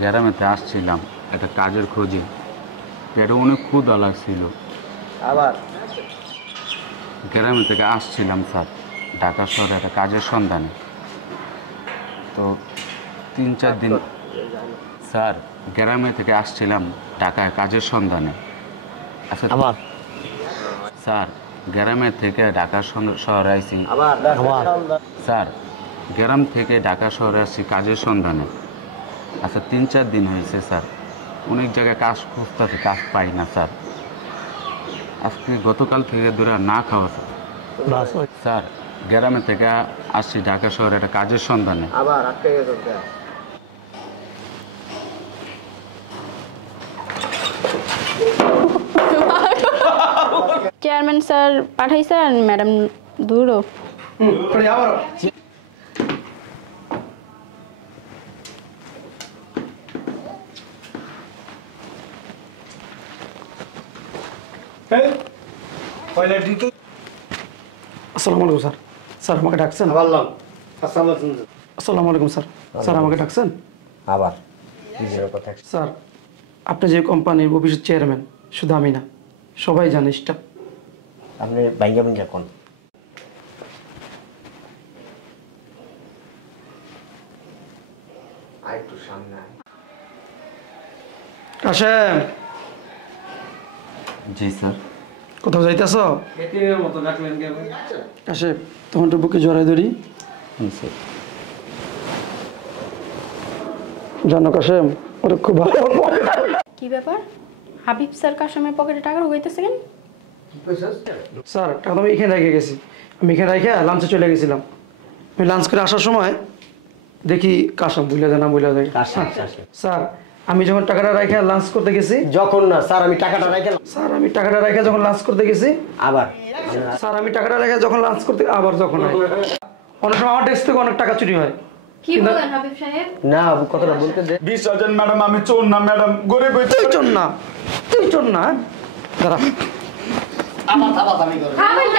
গ্রামেতে আসছিলাম একটা কাজের খোঁজে, এটা অনেক ক্ষুধা লাগছিল। আবার গ্রামে থেকে আসছিলাম স্যার ঢাকা শহরে একটা কাজের সন্ধানে। তো 3-4 দিন স্যার গ্রামে থেকে আসছিলাম ঢাকায় কাজের সন্ধানে। আচ্ছা আবার স্যার গ্রামে থেকে ঢাকা শহরে আসছি। আবার স্যার গ্রাম থেকে ঢাকা শহরে আসছি কাজের সন্ধানে। আচ্ছা 3-4 দিন হয়েছে স্যার, অনেক জায়গায় কাজ খুঁজতেছি, কাজ পাই না স্যার। আজকে গতকাল থেকে ধরে না খাওয়া স্যার। গ্রামে থেকে আসছি ঢাকা শহরে একটা কাজের সন্ধানে। আবার আটকে গেছে। চেয়ারম্যান স্যার পাঠাইছেন, ম্যাডাম দূরও। আসসালামু আলাইকুম স্যার। স্যার আমাকে ডাকছেন? আসসালামু আলাইকুম স্যার। স্যার আমাকে ডাকছেন? আবার স্যার আপনি যে কোম্পানির অফিসের চেয়ারম্যান, শুধু আমি না, সবাই জানে স্টাফ। আপনি ভাঙ্গা ভাঙ্গা কোন আরেকটু সামনে কাশেম, জি স্যার। কোথাও যাইতেছ? কাশেম তখন তো বুকে জড়াই ধরি। স্যার জানো কাশেম, ওটা খুব ভালো। কি ব্যাপার? হাবিব স্যার কাশেমের পকেটে টাকা ঢুকাইতেছে কেন? স্যার টাকা তো আমি এখানে রেখে গেছি। আমি এখানে রেখে লাঞ্চে চলে গেছিলাম। আমি লাঞ্চ করে আসার সময় দেখি কাশেম বুঝলে যায় না, বুঝলে যায়। স্যার আমি যখন টাকাটা রেখে লাঞ্চ করতে গেছি, যখন না স্যার আমি টাকাটা রেখে স্যার আমি টাকাটা রেখে যখন লাঞ্চ করতে গেছি, আবার স্যার আমি টাকাটা রেখে যখন লাঞ্চ করতে আবার যখন হয়, অনেক সময় আমার ডেস্ক থেকে অনেক টাকা চুরি হয়। কি বলেন হাবিব সাহেব? না কথাটা বলতে দে। 20,000 ম্যাডাম, আমি চোর না ম্যাডাম, গরিব। তুই চোর না, তুই চোর না। দাঁড়া। আবার আমি হাবিব